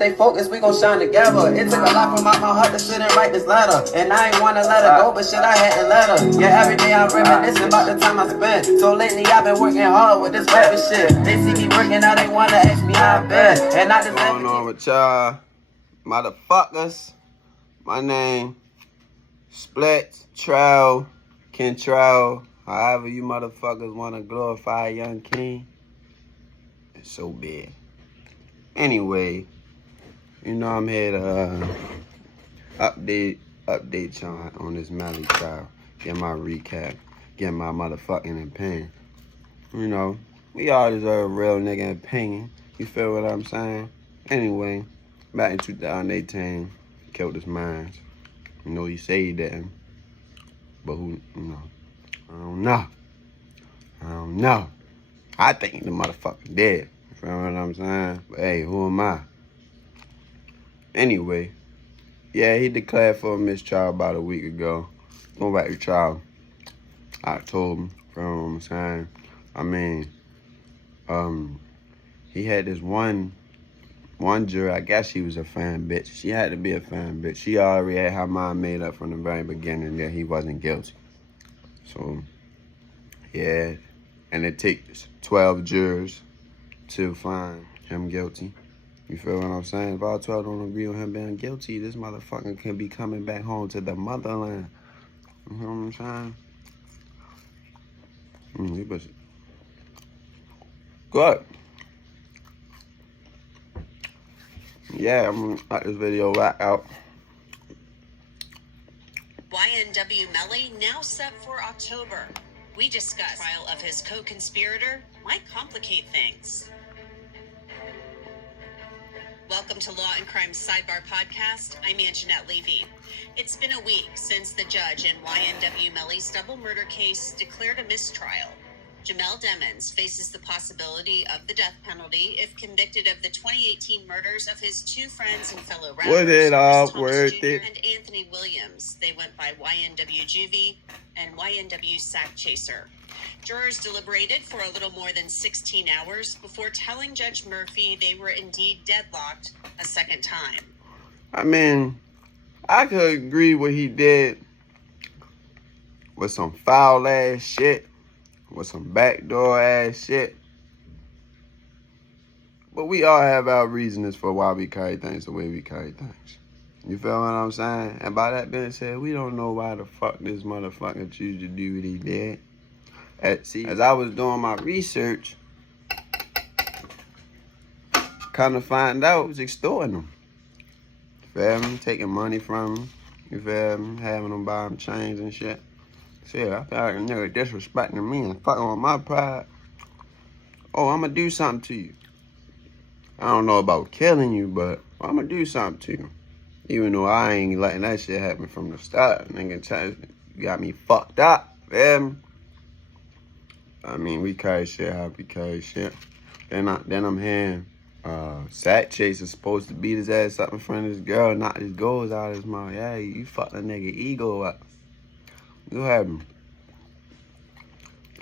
stay focused, we gon' shine together. It took a lot from out my heart to sit and write this letter. And I ain't wanna let her go, but shit, I had to let her. Yeah, every day I'm reminiscing about the time I spent. So lately I've been working hard with this rapping shit. They see me working, now they wanna ask me how I been. And I just What's going on with y'all, motherfuckers? My name, Split, Trow, Kentrow, however you motherfuckers wanna glorify Young King. It's so big. Anyway, you know I'm here to update y'all on this Melly trial. Get my recap, get my motherfucking opinion. You know, we all deserve a real nigga opinion. You feel what I'm saying? Anyway, back in 2018, he killed his man. You know, he said he didn't. But who, you know, I don't know. I think the motherfucker dead. You feel what I'm saying? But hey, who am I? Anyway, yeah, he declared for a mistrial about a week ago. Going back to trial, October, you feel what I'm saying? I mean, he had this one juror, I guess she was a fan bitch. She had to be a fan bitch. She already had her mind made up from the very beginning that he wasn't guilty. So, yeah, and it takes 12 jurors to find him guilty. You feel what I'm saying? If all 12 don't agree with him being guilty, this motherfucker can be coming back home to the motherland. You know what I'm saying? Good. Yeah, I'm gonna let this video right out. YNW Melly now set for October. We discuss the trial of his co-conspirator might complicate things. Welcome to Law and Crime Sidebar Podcast. I'm Anjanette Levy. It's been a week since the judge in YNW Melly's double murder case declared a mistrial. Jamel Demons faces the possibility of the death penalty if convicted of the 2018 murders of his two friends and fellow rappers, Thomas Jr. and Anthony Williams. They went by YNW Juvie and YNW Sack Chaser. Jurors deliberated for a little more than 16 hours before telling Judge Murphy they were indeed deadlocked a second time. I mean, I could agree what he did with some foul ass shit, with some backdoor ass shit. But we all have our reasons for why we carry things the way we carry things. You feel what I'm saying? And by that being said, we don't know why the fuck this motherfucker choose to do what he did. As I was doing my research, kind of find out he was extorting them. You feel me? Taking money from him. You feel me? Having them buy him chains and shit. Shit, I feel like a nigga disrespecting me and fucking with my pride. Oh, I'm gonna do something to you. I don't know about killing you, but I'm gonna do something to you. Even though I ain't letting that shit happen from the start. Nigga, you got me fucked up, feel me? I mean, we carry shit how we carry shit. Then I'm hearing Sack Chase is supposed to beat his ass up in front of this girl, knock his goals out of his mouth. Yeah, you fucked a nigga ego up. What happened?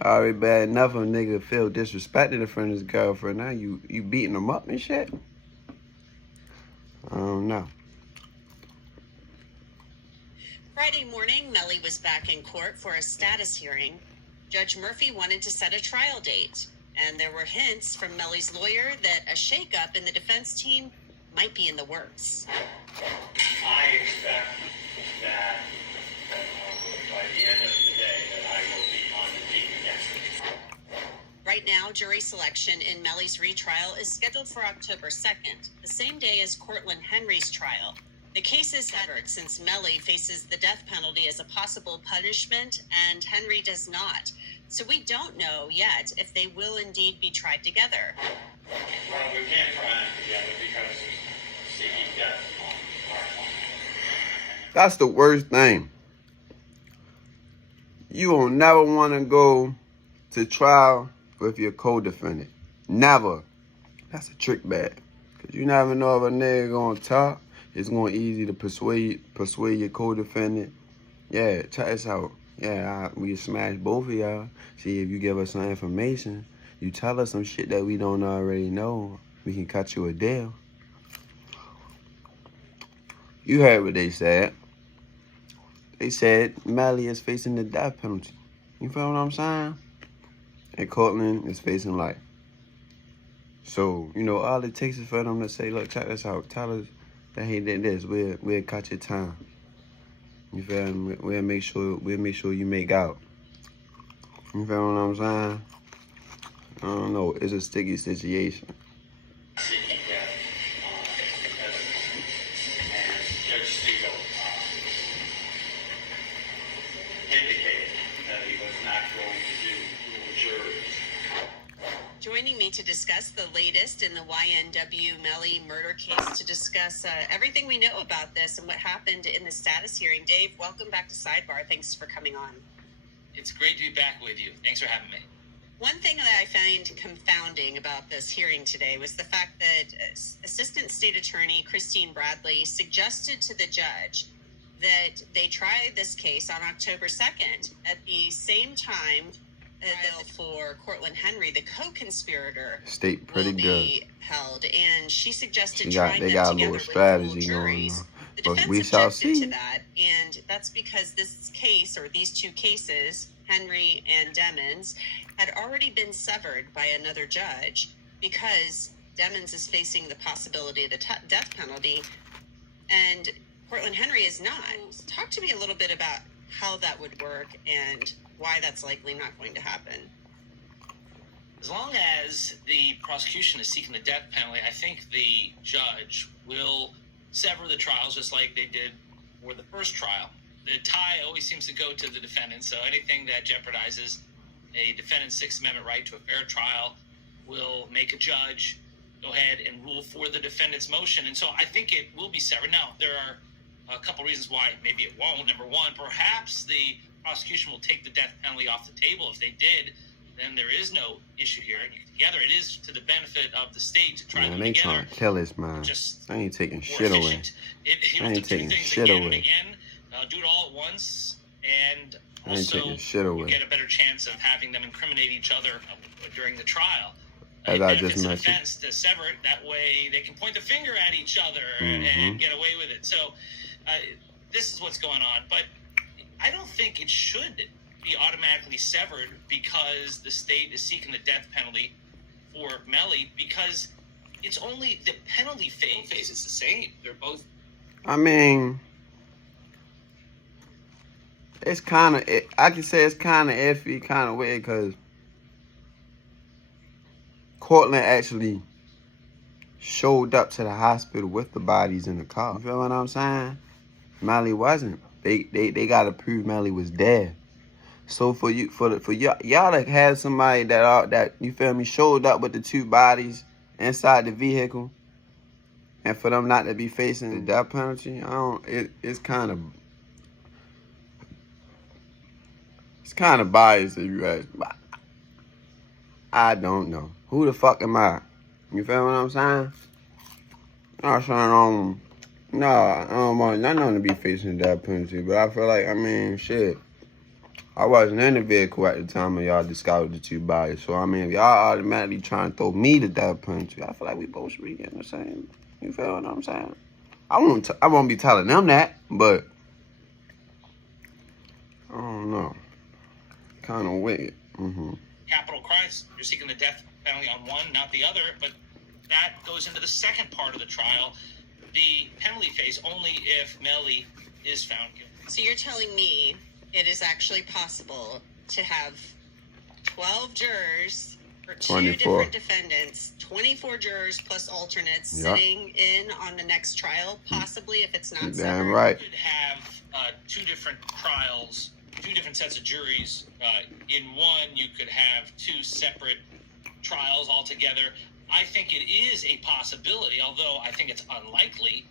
Already bad enough of a nigga feel disrespected in front of his girlfriend. Now you beating him up and shit? I don't know. Friday morning, Melly was back in court for a status hearing. Judge Murphy wanted to set a trial date, and there were hints from Melly's lawyer that a shakeup in the defense team might be in the works. I expect that by the end of the day that I will be on the team again. Right now, jury selection in Melly's retrial is scheduled for October 2nd, the same day as Cortland Henry's trial. The case is severed since Melly faces the death penalty as a possible punishment and Henry does not. So we don't know yet if they will indeed be tried together. Well, we can't try them together because of seeking death on our one. That's the worst thing. You will never want to go to trial with your co-defendant. Never. That's a trick bag. Because you never know if a nigga gonna talk. It's going to be easy to persuade your co-defendant. Yeah, check this out. Yeah, we smash both of y'all. See, if you give us some information, you tell us some shit that we don't already know, we can cut you a deal. You heard what they said. They said Melly is facing the death penalty. You feel what I'm saying? And Cortland is facing life. So, you know, all it takes is for them to say, look, check this out. Tell us that he did this. We'll cut your time. You feel me? We'll make sure you make out. You feel what I'm saying? I don't know. It's a sticky situation. Joining me to discuss the latest in the YNW Melly murder case, to discuss everything we know about this and what happened in the status hearing. Dave, welcome back to Sidebar. Thanks for coming on. It's great to be back with you. Thanks for having me. One thing that I find confounding about this hearing today was the fact that Assistant State Attorney Christine Bradley suggested to the judge that they try this case on October 2nd at the same time for Cortland Henry, the co-conspirator, State pretty will good. Be held, and she suggested They trying them got a together little with strategy full juries. going on. The But defense we shall objected see. to that, and that's because this case, or these two cases, Henry and Demmons, had already been severed by another judge because Demmons is facing the possibility of the death penalty, and Cortland Henry is not. Talk to me a little bit about how that would work and why that's likely not going to happen. As long as the prosecution is seeking the death penalty, I think the judge will sever the trials just like they did for the first trial. The tie always seems to go to the defendant, so anything that jeopardizes a defendant's Sixth Amendment right to a fair trial will make a judge go ahead and rule for the defendant's motion. And so I think it will be severed. Now, there are a couple reasons why maybe it won't. Number one, perhaps the prosecution will take the death penalty off the table. If they did, then there is no issue here. And together, it is to the benefit of the state to try them They together. trying to kill us, man. Just I ain't taking more shit away. efficient. I ain't taking shit again away. and again. Do it all at once, and I ain't also taking shit you away. get a better chance of having them incriminate each other during the trial. As It I benefits just the mentioned. defense to sever it. That way, they can point the finger at each other Mm-hmm. and get away with it. So, this is what's going on. But I don't think it should be automatically severed because the state is seeking the death penalty for Melly, because it's only the penalty phase. It's the same. They're both. I mean, it's kind of, I can say it's kind of iffy, kind of weird, because Cortland actually showed up to the hospital with the bodies in the car. You feel what I'm saying? Melly wasn't. They got to prove Melly was dead. So for y'all to have somebody that you feel me showed up with the two bodies inside the vehicle, and for them not to be facing the death penalty, it's kind of biased if you ask me. I don't know. Who the fuck am I? You feel what I'm saying? I'm saying, I don't want none to be facing the death penalty, but I feel like, I mean, shit. I wasn't in the vehicle at the time when y'all discovered the two bodies. So, I mean, if y'all automatically trying to throw me the death penalty, I feel like we both should be getting the same. You feel what I'm saying? I won't be telling them that, but I don't know. Kind of weird. Capital crimes, you're seeking the death penalty on one, not the other, but that goes into the second part of the trial, the penalty phase, only if Melly is found guilty. So you're telling me it is actually possible to have 12 jurors for two 24. different defendants, 24 jurors plus alternates Yep. sitting in on the next trial, possibly if it's not Damn severed? right. You could have two different trials, two different sets of juries. In one, you could have two separate trials altogether. I think it is a possibility, although I think it's unlikely,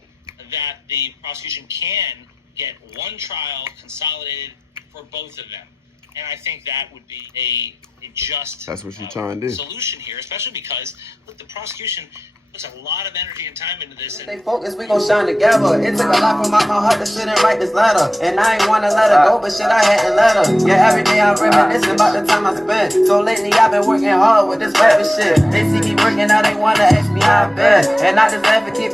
that the prosecution can get one trial consolidated for both of them. And I think that would be a just That's what you're trying to do. solution here, especially because, look, the prosecution puts a lot of energy and time into this. Stay focused, we gon' shine together. It took a lot from my heart to sit and write this letter. And I ain't wanna let her go, but shit, I had to let her. Yeah, every day I'm reminiscing about the time I spent. So lately I've been working hard with this rapping shit. They see me working, now they wanna ask me how I been. And I just laugh and keep